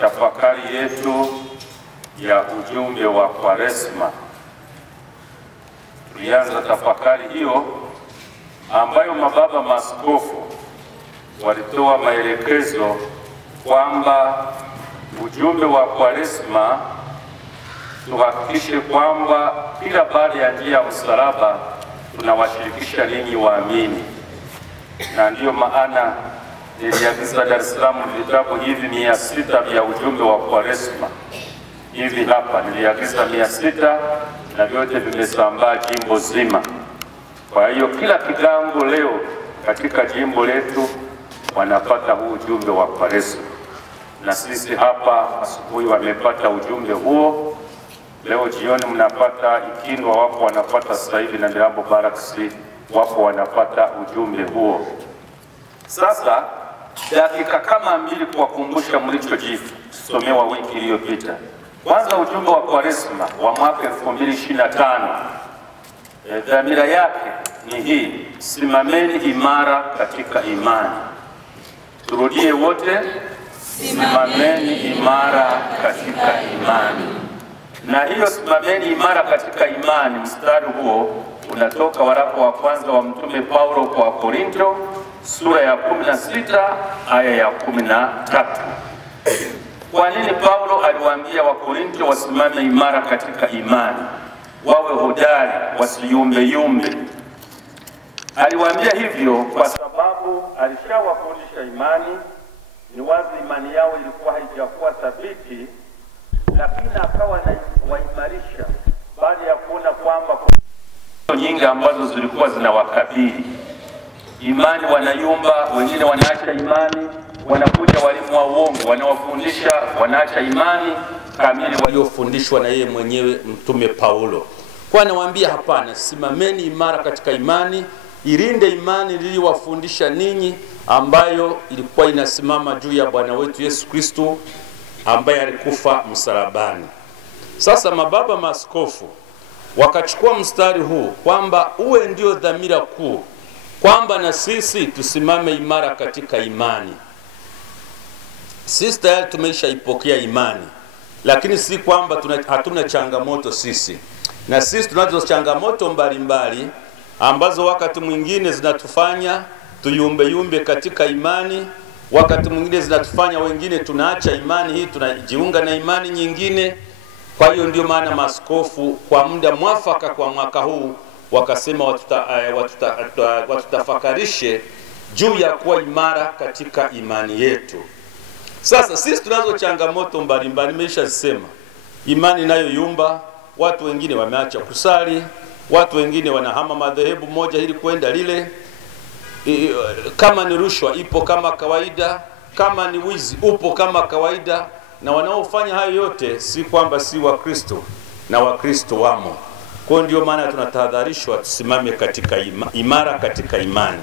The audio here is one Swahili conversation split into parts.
tafakari yetu ya ujumbe wa Kwaresma. Tulianza tafakari hiyo ambayo mababa maaskofu walitoa maelekezo kwamba ujumbe wa Kwaresma tuhakikishe kwamba kila baada ya njia ya msalaba tunawashirikisha ninyi waamini, na ndiyo maana niliagiza Dar es Salaam vitabu hivi 600 vya ujumbe wa Kwaresma. Hivi hapa niliagiza 600 na vyote vimesambaa jimbo zima. Kwa hiyo kila kigango leo katika jimbo letu wanapata huu ujumbe wa Kwaresma, na sisi hapa asubuhi wamepata ujumbe huo. Leo jioni mnapata Ikindwa, wapo wanapata sasa hivi, na Mirambo Barracks wapo wanapata ujumbe huo. Sasa dakika kama 2 kuwakumbusha mlichojisomewa wiki iliyopita. Kwanza, ujumbe wa Kwaresma wa mwaka 2025 dhamira yake ni hii: simameni imara katika imani. Turudie wote, simameni imara katika imani. Na hiyo simameni imara katika imani, mstari huo unatoka waraka wa kwanza wa Mtume Paulo kwa Korinto sura ya 16 aya ya 13. Kwa nini Paulo aliwaambia Wakorinto wasimame imara katika imani, wawe hodari, wasiyumbe? Aliwaambia hivyo kwa sababu alishawafundisha imani. Ni wazi imani yao ilikuwa haijakuwa thabiti, lakini akawa anawaimarisha baada ya kuona kwamba nyingi ambazo zilikuwa zinawakabili imani, wanayumba, wengine wanaacha imani, wanakuja walimu wa uongo wanawafundisha, wanaacha imani kamili waliofundishwa na yeye mwenyewe Mtume Paulo. Kwa anawaambia hapana, simameni imara katika imani, ilinde imani niliyowafundisha ninyi, ambayo ilikuwa inasimama juu ya Bwana wetu Yesu Kristo ambaye alikufa msalabani. Sasa mababa maaskofu wakachukua mstari huu kwamba uwe ndio dhamira kuu, kwamba na sisi tusimame imara katika imani. Sisi tayari tumeshaipokea imani, lakini si kwamba hatuna changamoto sisi. Na sisi tunazo changamoto mbalimbali ambazo wakati mwingine zinatufanya tuyumbe katika imani, wakati mwingine zinatufanya wengine tunaacha imani hii tunajiunga na imani nyingine. Kwa hiyo ndio maana maaskofu kwa muda mwafaka kwa mwaka huu wakasema watutafakarishe juu ya kuwa imara katika imani yetu. Sasa sisi tunazo changamoto mbalimbali, nimeshasema. Imani nayo yumba, watu wengine wameacha kusali, watu wengine wanahama madhehebu moja ili kwenda lile. Kama ni rushwa ipo kama kawaida, kama ni wizi upo kama kawaida, na wanaofanya hayo yote si kwamba si Wakristo, na Wakristo wamo. Kwa ndio maana tunatahadharishwa tusimame katika imara katika imani.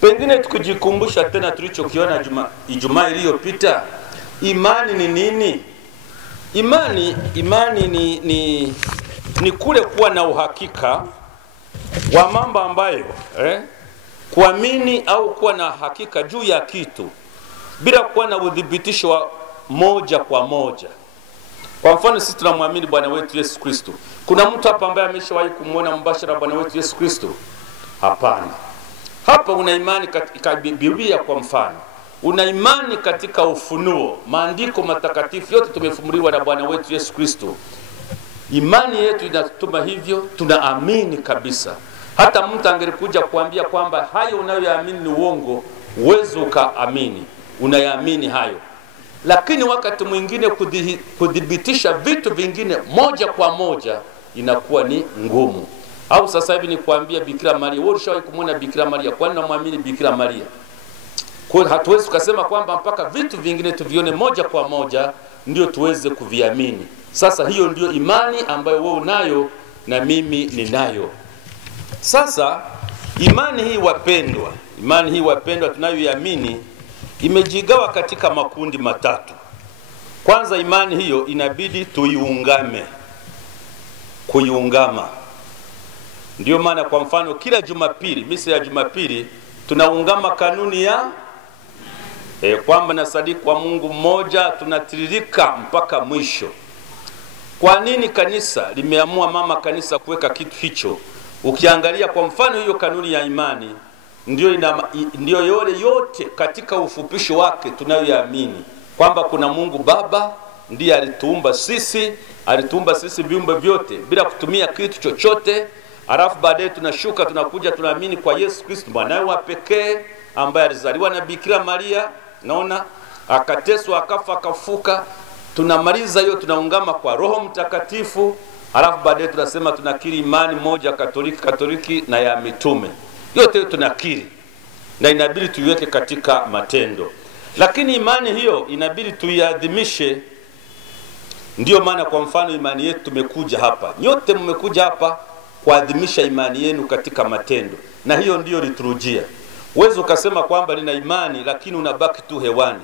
Pengine tukijikumbusha tena tulichokiona Ijumaa iliyopita, imani ni nini? Imani ni kule kuwa na uhakika wa mambo ambayo kuamini au kuwa na hakika juu ya kitu bila kuwa na udhibitisho wa moja kwa moja. Kwa mfano, sisi tunamwamini Bwana wetu Yesu Kristo. Kuna mtu hapa ambaye ameshawahi kumuona mbashara Bwana wetu Yesu Kristo? Hapana. Hapa una imani katika Biblia. Kwa mfano, una imani katika ufunuo, maandiko matakatifu yote tumefumuliwa na Bwana wetu Yesu Kristo. Imani yetu inatutuma hivyo, tunaamini kabisa. Hata mtu angelikuja kuambia kwamba hayo unayoyaamini ni uongo, uwezo ukaamini, unayaamini hayo. Lakini wakati mwingine kudhibitisha vitu vingine moja kwa moja inakuwa ni ngumu. Au sasa hivi ni kuambia Bikira Maria, wewe ushawahi kumuona Bikira Maria? Kwani unamwamini Bikira Maria? Kwa hatuwezi kusema kwamba mpaka vitu vingine tuvione moja kwa moja ndio tuweze kuviamini. Sasa hiyo ndio imani ambayo wewe unayo na mimi ninayo. Sasa imani hii wapendwa tunayoiamini imejigawa katika makundi matatu. Kwanza, imani hiyo inabidi kuiungama. Ndio maana kwa mfano kila Jumapili, misa ya Jumapili, tunaungama kanuni kwamba nasadiki kwa Mungu mmoja, tunatiririka mpaka mwisho. Kwa nini kanisa limeamua mama kanisa kuweka kitu hicho? Ukiangalia kwa mfano hiyo kanuni ya imani ndio yole yote katika ufupisho wake tunayoamini kwamba kuna Mungu Baba ndiye alituumba sisi viumbe vyote bila kutumia kitu chochote. Alafu baadaye tunashuka tunakuja tunaamini kwa Yesu Kristo mwanawe wa pekee ambaye alizaliwa na Bikira Maria, naona akateswa akafa akafuka. Tunamaliza hiyo, tunaungama kwa Roho Mtakatifu. Alafu baadaye tunasema tunakiri imani moja Katoliki na ya mitume. Yote hiyo tunakiri na inabidi tuiweke katika matendo. Lakini imani hiyo inabidi tuiadhimishe. Ndio maana kwa mfano imani yetu tumekuja hapa. Nyote mmekuja hapa kuadhimisha imani yenu katika matendo. Na hiyo ndiyo liturujia. Uwezo ukasema kwamba nina imani lakini unabaki tu hewani.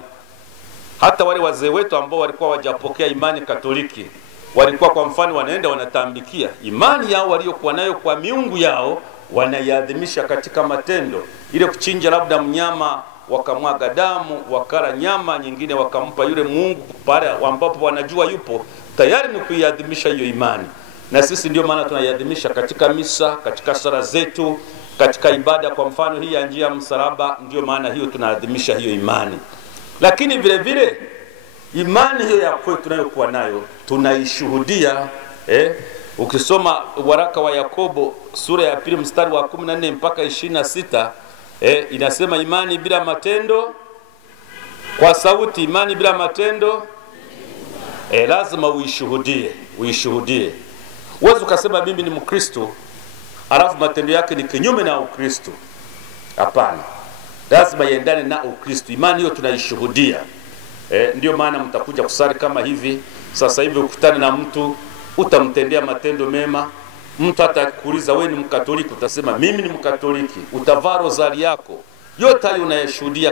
Hata wale wazee wetu ambao walikuwa wajapokea imani Katoliki, walikuwa kwa mfano wanaenda wanatambikia imani yao waliokuwa nayo kwa miungu yao, wanaiadhimisha katika matendo. Ile kuchinja labda mnyama, wakamwaga damu, wakala nyama nyingine wakampa yule Mungu pale ambapo wanajua yupo, tayari ni kuiadhimisha hiyo imani. Na sisi ndio maana tunaiadhimisha katika misa, katika sala zetu, katika ibada kwa mfano hii ya njia ya msalaba. Ndio maana hiyo tunaadhimisha hiyo imani. Lakini vile vile imani hiyo ya kwetu tunayokuwa nayo tunaishuhudia. Ukisoma waraka wa Yakobo sura ya 2 mstari wa 14 mpaka 26, inasema imani bila matendo, kwa sauti, imani bila matendo lazima uishuhudie. Uwezo ukasema mimi ni Mkristo alafu matendo yake ni kinyume na Ukristo. Hapana, lazima iendane na Ukristo. Imani hiyo tunaishuhudia. Ndio maana mtakuja kusali kama hivi. Sasa hivi ukutane na mtu utamtendea matendo mema. Mtu atakuuliza wewe ni Mkatoliki, utasema mimi ni Mkatoliki. Utavaa rozari yako. Yote hayo unayashuhudia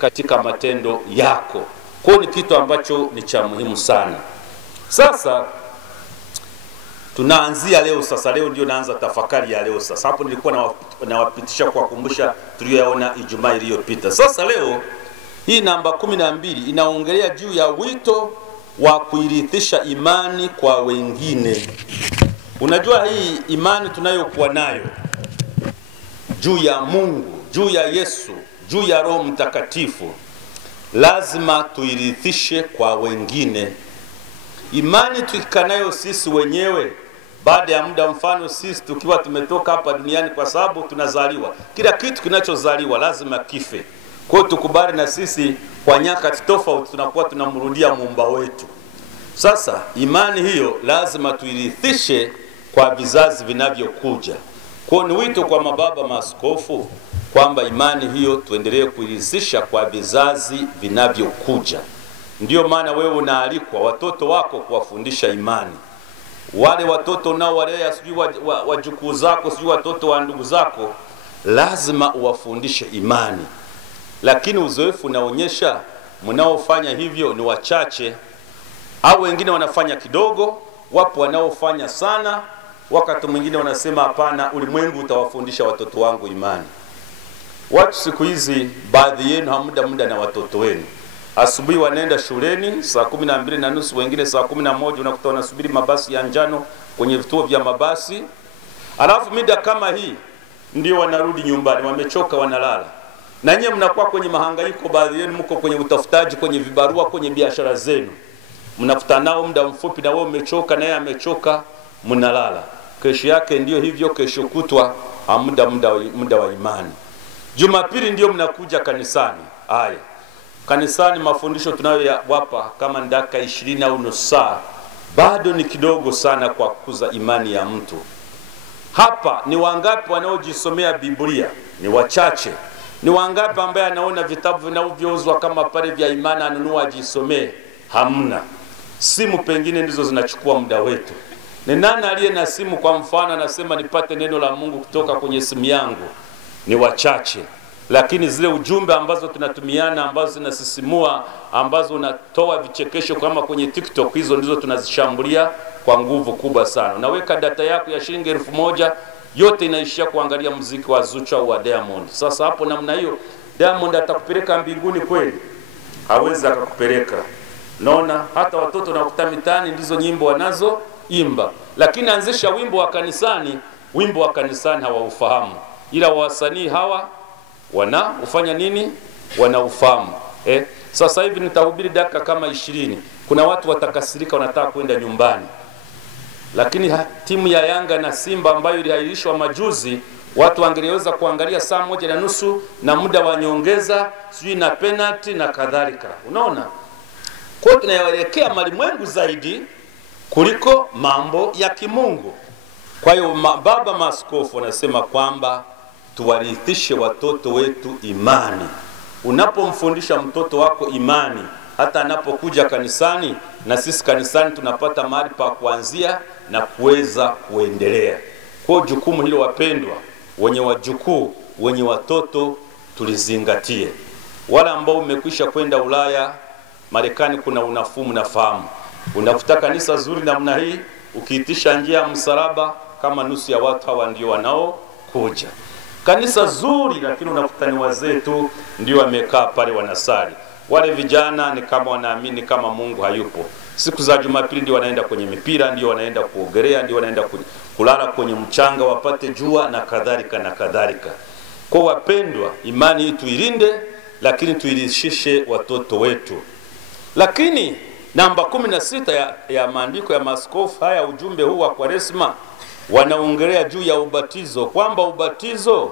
katika matendo yako. Kwa ni kitu ambacho ni cha muhimu sana. Sasa tunaanzia leo. Sasa leo ndio naanza tafakari ya leo. Sasa hapo nilikuwa nawapitisha kuwakumbusha tuliyoyaona Ijumaa iliyopita. Sasa leo hii namba 12 inaongelea juu ya wito wa kuirithisha imani kwa wengine. Unajua hii imani tunayokuwa nayo juu ya Mungu, juu ya Yesu, juu ya Roho Mtakatifu, lazima tuirithishe kwa wengine. Imani tukikanayo sisi wenyewe, baada ya muda, mfano sisi tukiwa tumetoka hapa duniani, kwa sababu tunazaliwa, kila kitu kinachozaliwa lazima kife. Kwa hiyo tukubali na sisi kwa nyakati tofauti tunakuwa tunamrudia Muumba wetu. Sasa imani hiyo lazima tuirithishe kwa vizazi vinavyokuja. Kwa ni wito kwa mababa maaskofu kwamba imani hiyo tuendelee kuirithisha kwa vizazi vinavyokuja. Ndio maana wewe unaalikwa watoto wako kuwafundisha imani. Wale watoto nao walea, sijui wajukuu zako, sijui watoto wa ndugu zako, lazima uwafundishe imani. Lakini uzoefu unaonyesha mnaofanya hivyo ni wachache, au wengine wanafanya kidogo. Wapo wanaofanya sana, wakati mwingine wanasema hapana, ulimwengu utawafundisha watoto wangu imani. Watu siku hizi, baadhi yenu hamda na watoto wenu. Asubuhi wanaenda shuleni saa 12:30, wengine saa 11, unakuta wanasubiri mabasi ya njano kwenye vituo vya mabasi. Alafu mida kama hii ndio wanarudi nyumbani, wamechoka, wanalala. Na nyinyi mnakuwa kwenye mahangaiko, baadhi yenu mko kwenye utafutaji, kwenye vibarua, kwenye biashara zenu. Mnafuta nao muda mfupi na wewe umechoka na yeye amechoka, mnalala. Kesho yake ndio hivyo, kesho kutwa muda wa imani. Jumapili ndio mnakuja kanisani. Haya, kanisani mafundisho tunayowapa kama dakika 20 au nusu saa, bado ni kidogo sana kwa kukuza imani ya mtu. Hapa ni wangapi wanaojisomea Biblia? Ni wachache. Ni wangapi ambaye anaona vitabu vinavyouzwa kama pale vya imani anunua ajisomee? Hamna. Simu pengine ndizo zinachukua muda wetu. Ni nani aliye na simu kwa mfano anasema nipate neno la Mungu kutoka kwenye simu yangu? Ni wachache. Lakini zile ujumbe ambazo tunatumiana, ambazo zinasisimua, ambazo unatoa vichekesho kama kwenye TikTok, hizo ndizo tunazishambulia kwa nguvu kubwa sana. Unaweka data yako ya shilingi 1000, yote inaishia kuangalia muziki wa Zuchu au wa Diamond. Sasa hapo namna hiyo Diamond atakupeleka mbinguni kweli? Hawezi akakupeleka. Naona hata watoto nakuta mitaani ndizo nyimbo wanazoimba, lakini anzisha wimbo wa kanisani hawaufahamu, ila wasanii hawa ufanya nini? Wanaufahamu. Sasa hivi nitahubiri dakika kama 20. Kuna watu watakasirika, wanataka kwenda nyumbani, lakini timu ya Yanga na Simba ambayo iliahirishwa majuzi, watu wangeweza kuangalia saa 1:30 na muda wa nyongeza, sijui na penalty na kadhalika. Unaona, kwa hiyo tunayaelekea malimwengu zaidi kuliko mambo ya kimungu. Kwa hiyo baba maaskofu wanasema kwamba tuwarithishe watoto wetu imani. Unapomfundisha mtoto wako imani, hata anapokuja kanisani, na sisi kanisani tunapata mahali pa kuanzia na kuweza kuendelea. Kwa jukumu hilo, wapendwa, wenye wajukuu, wenye watoto, tulizingatie. Wala ambao umekwisha kwenda Ulaya, Marekani, kuna unafumu na fahamu. Unafuta kanisa zuri namna hii, ukiitisha njia ya msalaba, kama nusu ya watu hawa ndio wanao kuja. Kanisa zuri, lakini unakuta ni wazee tu ndio wamekaa pale wanasali. Wale vijana ni kama wanaamini kama Mungu hayupo. Siku za Jumapili ndio wanaenda kwenye mipira, ndio wanaenda kuogelea, ndio wanaenda kulala kwenye mchanga wapate jua na kadhalika na kadhalika. Kwa wapendwa, imani hii tuilinde, lakini tuilishishe watoto wetu. Lakini namba 16 ya maandiko ya maaskofu haya, ujumbe huu wa Kwaresma, wanaongelea juu ya ubatizo, kwamba ubatizo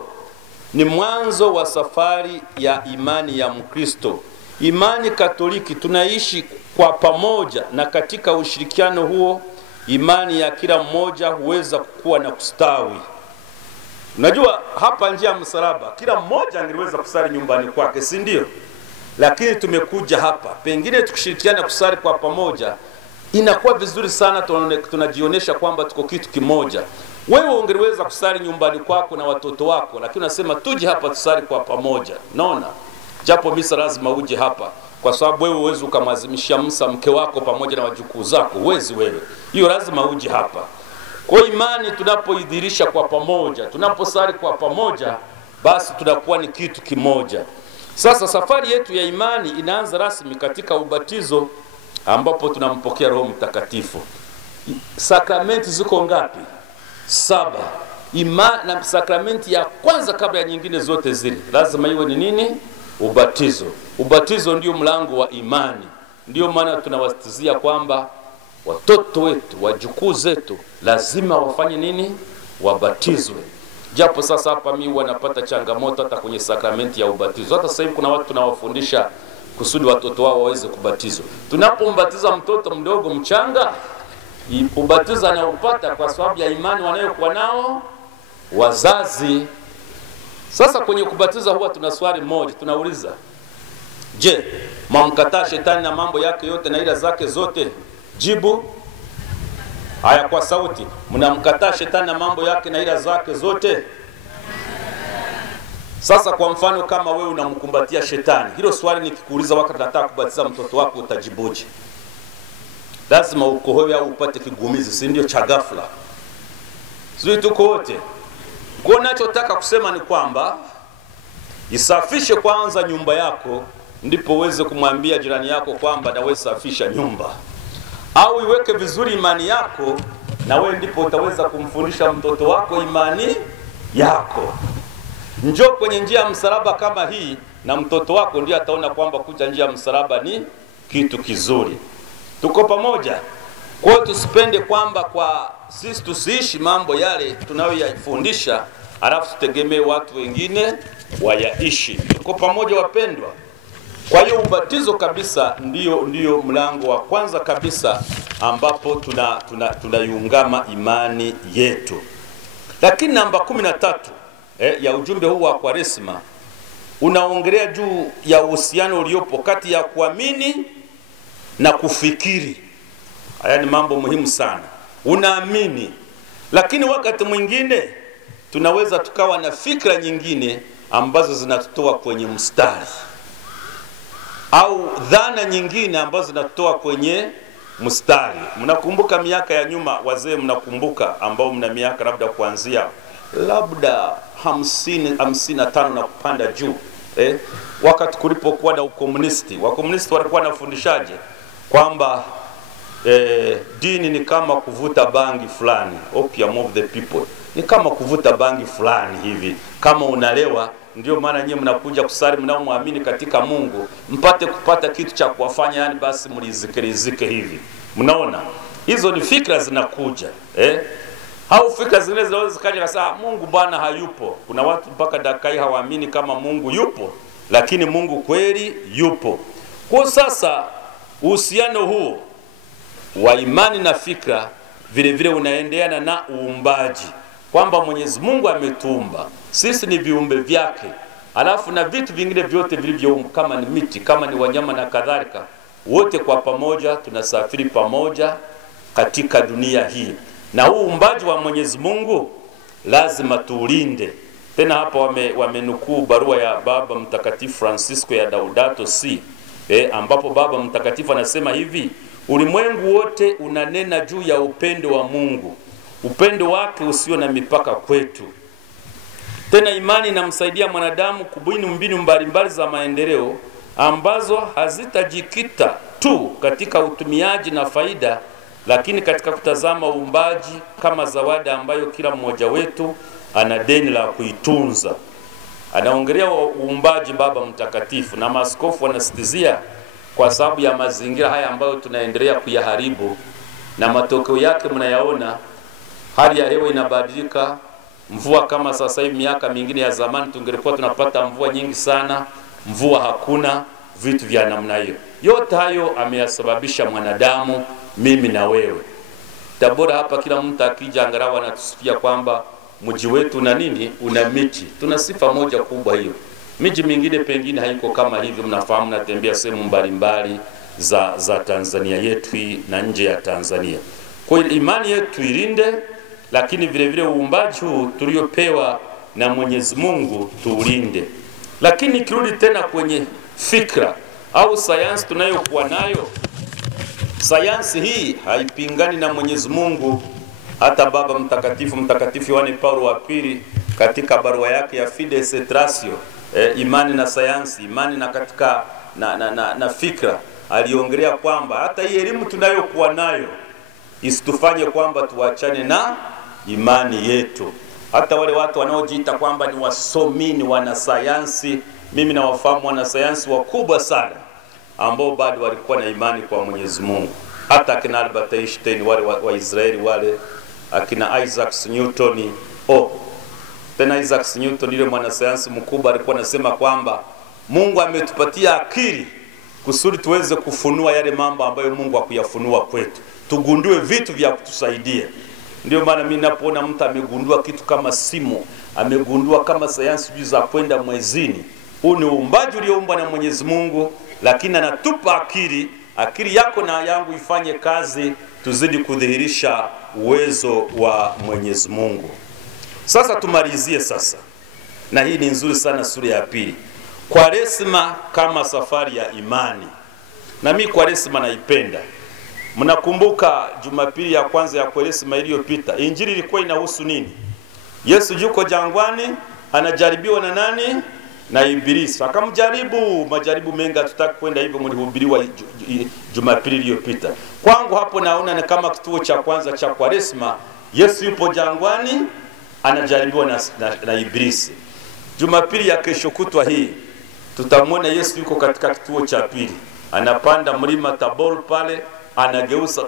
ni mwanzo wa safari ya imani ya Mkristo. Imani Katoliki tunaishi kwa pamoja, na katika ushirikiano huo imani ya kila mmoja huweza kukua na kustawi. Unajua hapa njia ya msalaba kila mmoja angeweza kusali nyumbani kwake, si ndio? Lakini tumekuja hapa, pengine tukishirikiana kusali kwa pamoja inakuwa vizuri sana, tunajionyesha kwamba tuko kitu kimoja. Wewe ungeweza kusali nyumbani kwako na watoto wako, lakini unasema tuje hapa tusali kwa pamoja. Naona japo misa lazima uje hapa, kwa sababu wewe huwezi ukamwazimishia msa mke wako pamoja na wajukuu zako, huwezi wewe. Hiyo lazima uje hapa. Kwa imani tunapoidhirisha kwa pamoja, tunaposali kwa pamoja, basi tunakuwa ni kitu kimoja. Sasa safari yetu ya imani inaanza rasmi katika ubatizo, ambapo tunampokea Roho Mtakatifu. Sakramenti ziko ngapi? 7. Na sakramenti ya kwanza kabla ya nyingine zote zile lazima iwe ni nini? Ubatizo. Ubatizo ndio mlango wa imani. Ndio maana tunawasitizia kwamba watoto wetu, wajukuu zetu lazima wafanye nini? Wabatizwe. Japo sasa hapa mimi wanapata changamoto hata kwenye sakramenti ya ubatizo. Hata sasa hivi kuna watu tunawafundisha kusudi watoto wao waweze kubatizwa. Tunapombatiza mtoto mdogo mchanga, ubatizo anaopata kwa sababu ya imani wanayokuwa nao wazazi. Sasa kwenye kubatiza huwa tuna swali moja, tunauliza, je, mwamkataa shetani na mambo yake yote na ila zake zote? Jibu haya kwa sauti. Mnamkataa shetani na mambo yake na ila zake zote? Sasa kwa mfano, kama wewe unamkumbatia shetani, hilo swali nikikuuliza wakati nataka kubatiza mtoto wako, utajibuje? Lazima ukohoe au upate kigumizi, si ndio, cha ghafla. Sisi tuko wote. Kwa ninachotaka kusema ni kwamba isafishe kwanza nyumba yako, ndipo uweze kumwambia jirani yako kwamba na wewe safisha nyumba. Au iweke vizuri imani yako, na wewe ndipo utaweza kumfundisha mtoto wako imani yako. Njoo kwenye njia ya msalaba kama hii, na mtoto wako ndiye ataona kwamba kuja njia ya msalaba ni kitu kizuri. Tuko pamoja? Kwa hiyo tusipende kwamba kwa sisi tusiishi mambo yale tunayoyafundisha, alafu tutegemee watu wengine wayaishi. Tuko pamoja wapendwa? Kwa hiyo ubatizo kabisa ndio mlango wa kwanza kabisa ambapo tunaiungama imani yetu. Lakini namba 13 ya ujumbe huu wa Kwaresma unaongelea juu ya uhusiano uliopo kati ya kuamini na kufikiri. Haya ni mambo muhimu sana. Unaamini, lakini wakati mwingine tunaweza tukawa na fikra nyingine ambazo zinatutoa kwenye mstari, au dhana nyingine ambazo zinatutoa kwenye mstari. Mnakumbuka miaka ya nyuma, wazee mnakumbuka, ambao mna miaka labda kuanzia labda 50, 55 na kupanda juu, Wakati kulipokuwa na ukomunisti, wakomunisti walikuwa wanafundishaje kwamba dini ni kama kuvuta bangi fulani, opium of the people, ni kama kuvuta bangi fulani hivi, kama unalewa ndio maana nyinyi mnakuja kusali, mnaoamini katika Mungu mpate kupata kitu cha kuwafanya, yani basi mlizike hivi. Mnaona hizo ni fikra zinakuja, au fikra zingine zinaweza zikaja kasa Mungu bwana hayupo. Kuna watu mpaka dakai hawaamini kama Mungu yupo, lakini Mungu kweli yupo. Kwa sasa uhusiano huu wa imani na fikra vile vile unaendeana na uumbaji, kwamba Mwenyezi Mungu ametuumba sisi ni viumbe vyake, alafu na vitu vingine vyote vilivyoumbwa kama ni miti, kama ni wanyama na kadhalika, wote kwa pamoja tunasafiri pamoja katika dunia hii, na huu uumbaji wa Mwenyezi Mungu lazima tuulinde. Tena hapa wamenukuu barua ya Baba Mtakatifu Francisco ya Laudato Si, ambapo Baba Mtakatifu anasema hivi: ulimwengu wote unanena juu ya upendo wa Mungu, upendo wake usio na mipaka kwetu. Tena imani inamsaidia mwanadamu kubuni mbinu mbalimbali za maendeleo ambazo hazitajikita tu katika utumiaji na faida, lakini katika kutazama uumbaji kama zawadi ambayo kila mmoja wetu ana deni la kuitunza. Anaongelea uumbaji Baba Mtakatifu, na maaskofu wanasitizia kwa sababu ya mazingira haya ambayo tunaendelea kuyaharibu, na matokeo yake mnayaona. Hali ya hewa inabadilika, mvua kama sasa hivi, miaka mingine ya zamani tungelikuwa tunapata mvua nyingi sana, mvua hakuna, vitu vya namna hiyo. Yote hayo ameyasababisha mwanadamu, mimi na wewe. Tabora hapa kila mtu akija angalau anatusifia kwamba mji wetu na nini, una miti. Tuna sifa moja kubwa hiyo. Miji mingine pengine haiko kama hivyo, mnafahamu, natembea sehemu mbalimbali za Tanzania yetu hii na nje ya Tanzania. Kwa hiyo imani yetu ilinde, lakini vile vile uumbaji huu tuliopewa na Mwenyezi Mungu tuulinde. Lakini kirudi tena kwenye fikra au sayansi tunayokuwa nayo, sayansi hii haipingani na Mwenyezi Mungu. Hata Baba Mtakatifu Yohane Paulo wa pili katika barua yake ya Fides et Ratio, imani na sayansi, imani na katika na fikra, aliongelea kwamba hata hii elimu tunayokuwa nayo isitufanye kwamba tuachane na imani yetu. Hata wale watu wanaojiita kwamba ni wasomi, ni wanasayansi, mimi na wafahamu wanasayansi wakubwa sana ambao bado walikuwa na imani kwa Mwenyezi Mungu. Hata akina Albert Einstein wale wa Israeli wale, akina Isaac Newton. Tena Isaac Newton ile mwanasayansi mkubwa alikuwa anasema kwamba Mungu ametupatia akili kusudi tuweze kufunua yale mambo ambayo Mungu hakuyafunua kwetu, tugundue vitu vya kutusaidia. Ndio maana mimi napoona mtu amegundua kitu kama simu, amegundua kama sayansi juu za kwenda mwezini, huu ni uumbaji ulioumbwa na Mwenyezi Mungu, lakini anatupa akili. Akili yako na yangu ifanye kazi, tuzidi kudhihirisha uwezo wa Mwenyezi Mungu. Sasa tumalizie sasa, na hii ni nzuri sana, sura ya pili, Kwaresma kama safari ya imani. Na mimi Kwaresma naipenda. Mnakumbuka Jumapili ya kwanza ya Kwaresma iliyopita, Injili ilikuwa inahusu nini? Yesu yuko jangwani, anajaribiwa na nani? Na Ibilisi. Akamjaribu majaribu mengi, hatutaki kwenda hivyo, mlihubiriwa Jumapili iliyopita. Kwangu hapo naona ni kama kituo cha kwanza cha Kwaresma. Yesu yupo jangwani, anajaribiwa na Ibilisi. Jumapili ya kesho kutwa hii tutamwona Yesu yuko katika kituo cha pili, anapanda mlima Tabor pale,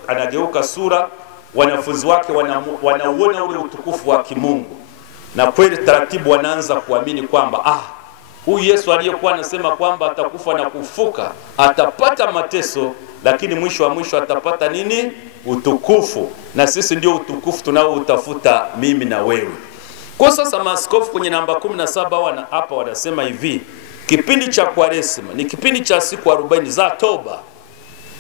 anageuka sura, wanafunzi wake wanauona ule utukufu wa kimungu, na kweli taratibu wanaanza kuamini kwamba huyu Yesu aliyekuwa anasema kwamba atakufa na kufuka, atapata mateso, lakini mwisho wa mwisho atapata nini? Utukufu. Na sisi ndio utukufu tunaoutafuta, mimi na wewe. Kwa sasa maaskofu kwenye namba 17 hapa wanasema hivi: kipindi cha Kwaresma ni kipindi cha siku 40 za toba.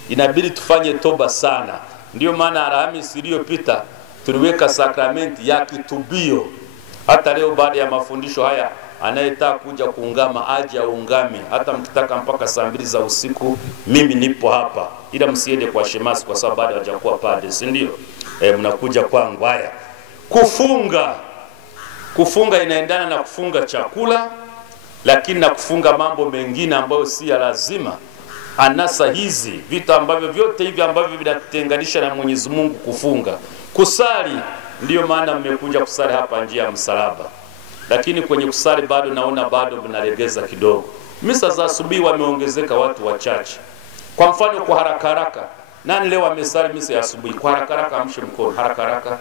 Inabidi tufanye toba sana. Ndio maana Alhamisi iliyopita tuliweka sakramenti ya kitubio. Hata leo baada ya mafundisho haya, anayetaka kuja kuungama aje aungame, hata mkitaka mpaka saa 2 za usiku, mimi nipo hapa. Ila msiende kwa shemasi kwa sababu bado hajakuwa padre, si ndio? Mnakuja kwangu. Haya, kufunga inaendana na kufunga chakula, lakini na kufunga mambo mengine ambayo si ya lazima. Anasa hizi, vitu ambavyo vyote hivi ambavyo vinatenganisha na Mwenyezi Mungu kufunga. Kusali, ndiyo maana mmekuja kusali hapa njia ya msalaba. Lakini kwenye kusali bado naona bado mnalegeza kidogo. Misa za asubuhi wameongezeka watu wachache. Kwa mfano kwa haraka haraka, nani leo amesali misa ya asubuhi? Kwa haraka haraka amshe mkono, haraka haraka.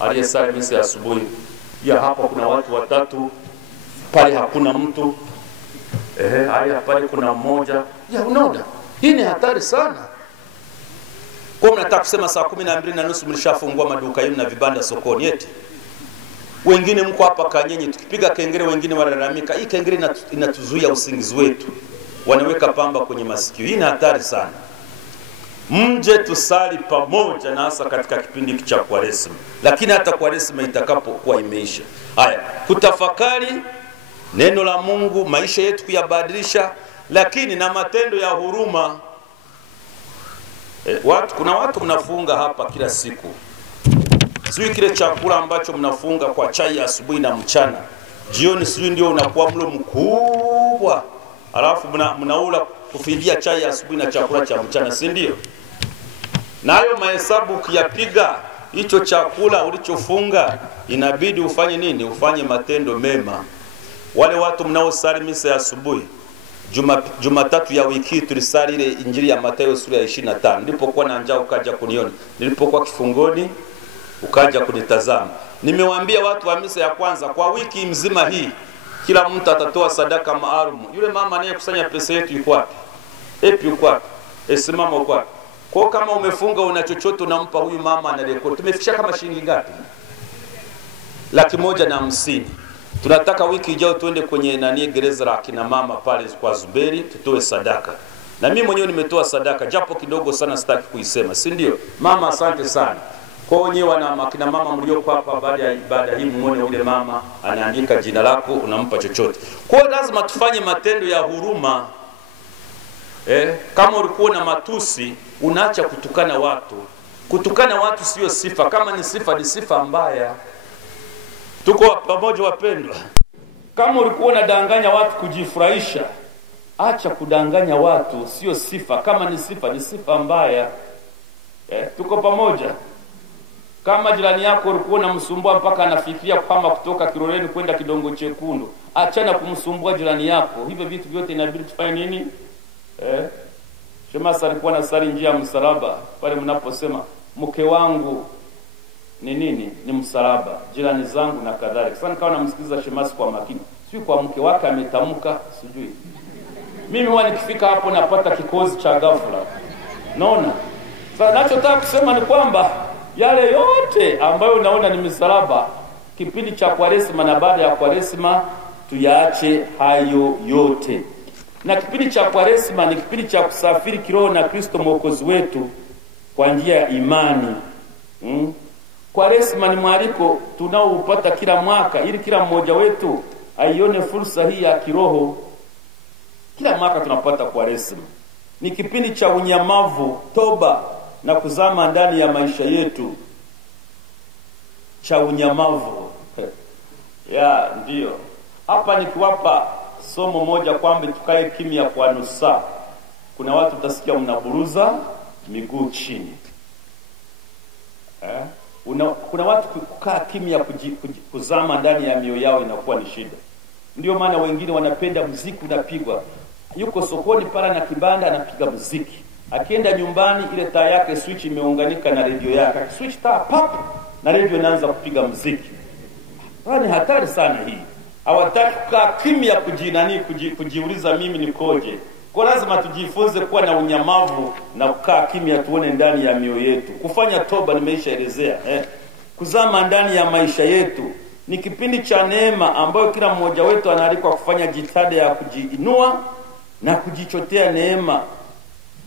Aliyesali misa ya asubuhi. Ya hapa kuna watu watatu, pale hakuna mtu. Haya pale kuna mmoja. Ya unaona, hii ni hatari sana. Kwa mnataka kusema saa 12:30 mlishafungua maduka yenu na vibanda sokoni eti? Wengine mko hapa Kanyenyi, tukipiga kengele wengine walalamika, hii kengele inatuzuia usingizi wetu. Wanaweka pamba kwenye masikio. Hii ni hatari sana. Mje tusali pamoja, na hasa katika kipindi cha Kwaresma. Lakini hata Kwaresma itakapokuwa imeisha. Haya, kutafakari neno la Mungu, maisha yetu kuyabadilisha, lakini na matendo ya huruma. Kuna watu mnafunga hapa kila siku. Sijui kile chakula ambacho mnafunga kwa chai ya asubuhi na mchana, jioni sijui ndio unakuwa mlo mkubwa. Alafu mnaula kufidia chai ya asubuhi na chakula cha mchana, si ndio? Na hayo mahesabu ukiyapiga, hicho chakula ulichofunga inabidi ufanye nini? Ufanye matendo mema. Wale watu mnaosali misa ya asubuhi, Jumatatu ya wiki tulisali ile Injili ya Mathayo sura ya 25. Nilipokuwa na njaa ukaja kuniona. Nilipokuwa kifungoni ukaja kunitazama. Nimewaambia watu wa misa ya kwanza, kwa wiki mzima hii kila mtu atatoa sadaka maalum. Yule mama anayekusanya pesa yetu yuko wapi? Epi yuko wapi? Simama yuko wapi? Kwa kama umefunga una chochote unampa huyu mama na rekodi. Tumefikisha kama shilingi ngapi? 150,000. Tunataka wiki ijayo tuende kwenye gereza la kina mama pale kwa Zuberi tutoe sadaka. Na mimi mwenyewe nimetoa sadaka japo kidogo sana, sitaki kuisema, si ndio? Mama asante sana. Kwa wenyewe na kina mama mlioko hapa, baada ya ibada hii muone yule mama anaandika jina lako, unampa chochote. Kwa lazima tufanye matendo ya huruma. Kama ulikuwa na matusi, unaacha kutukana watu. Kutukana watu sio sifa. Kama ni sifa, ni sifa mbaya. Tuko pamoja wapendwa. Kama ulikuwa unadanganya watu kujifurahisha, acha kudanganya watu, sio sifa. Kama ni sifa, ni sifa mbaya. Tuko pamoja. Kama jirani yako ulikuwa unamsumbua mpaka anafikiria kwamba kutoka Kiloleni kwenda Kidongo Chekundu, achana kumsumbua jirani yako. Hivyo vitu vyote inabidi tufanye nini? Shemasi alikuwa anasali njia ya msalaba, pale mnaposema mke wangu ni nini? Ni msalaba, jirani zangu na kadhalika. Sasa nikawa namsikiliza Shemasi kwa makini. Sio kwa mke wake ametamka, sijui. Mimi huwa nikifika hapo napata kikozi cha ghafla. Naona. Sasa ninachotaka kusema ni kwamba yale yote ambayo unaona ni msalaba kipindi cha Kwaresma na baada ya Kwaresma, tuyaache hayo yote. Na kipindi cha Kwaresma ni kipindi cha kusafiri kiroho na Kristo Mwokozi wetu kwa njia ya imani. Kwaresma ni mwaliko tunaoupata kila mwaka ili kila mmoja wetu aione fursa hii ya kiroho. Kila mwaka tunapata Kwaresma. Ni kipindi cha unyamavu, toba na kuzama ndani ya maisha yetu. Cha unyamavu. Ndio. Hapa nikiwapa somo moja kwamba tukae kimya kwa nusu saa. Kuna watu utasikia mnaburuza miguu chini. Kuna watu kukaa kimya kuzama ndani ya mioyo yao inakuwa ni shida. Ndio maana wengine wanapenda muziki unapigwa. Yuko sokoni pala na kibanda anapiga muziki. Akienda nyumbani ile taa yake switch imeunganika na radio yake. Switch taa pap na radio inaanza kupiga muziki. Ni hatari sana hii. Hawataki kukaa kimya kujiuliza mimi nikoje. Kwa lazima tujifunze kuwa na unyamavu na kukaa kimya tuone ndani ya mioyo yetu. Kufanya toba nimeishaelezea. Kuzama ndani ya maisha yetu ni kipindi cha neema ambayo kila mmoja wetu anaalikwa kufanya jitihada ya kujiinua na kujichotea neema.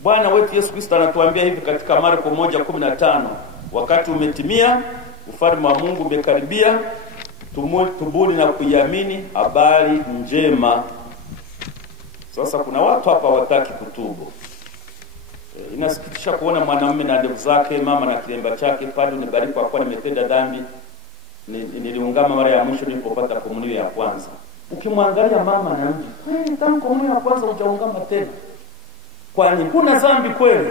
Bwana wetu Yesu Kristo anatuambia hivi katika Marko 1:15, wakati umetimia, ufalme wa Mungu umekaribia, tubuni na kuiamini habari njema. Sasa kuna watu hapa wataki kutubu. Inasikitisha kuona mwanamume na ndevu zake, mama na kilemba chake, padri nibarikwa kwa nimetenda dhambi. Niliungama mara ya mwisho nilipopata komunio ya kwanza. ukimwangalia mama na mji, kweli tangu komunio ya kwanza hujaungama tena? Kwani kuna dhambi kweli?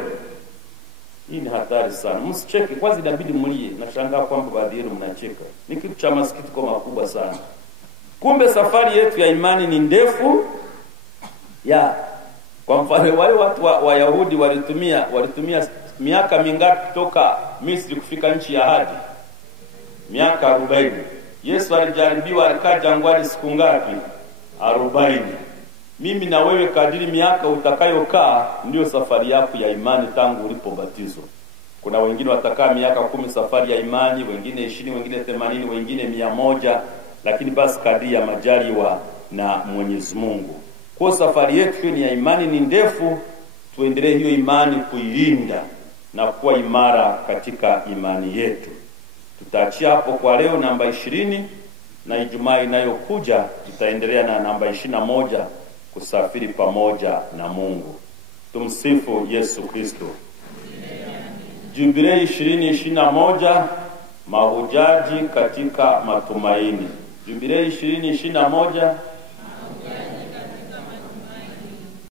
Hii ni hatari sana. Msicheke, kwanza inabidi mlie. Nashangaa kwamba baadhi yenu mnacheka. Ni kitu cha masikitiko makubwa sana. Kumbe safari yetu ya imani ni ndefu. Kwa mfano wale watu wa Yahudi walitumia miaka mingapi toka Misri kufika nchi ya ahadi? Miaka 40. Yesu alijaribiwa, alikaa jangwani siku ngapi? 40. Mimi na wewe kadiri miaka utakayokaa ndio safari yako ya imani tangu ulipobatizwa. Kuna wengine watakaa miaka 10 safari ya imani, wengine 20, wengine 80, wengine 100, lakini basi kadiri ya majaliwa na Mwenyezi Mungu. Kwa safari yetu ni ya imani ni ndefu, tuendelee hiyo imani kuilinda na kuwa imara katika imani yetu. Tutaachia hapo kwa leo namba 20, na Ijumaa inayokuja tutaendelea na namba 21, kusafiri pamoja na Mungu. Tumsifu Yesu Kristo. Jubilei 2021, mahujaji katika matumaini. Jubilei 2021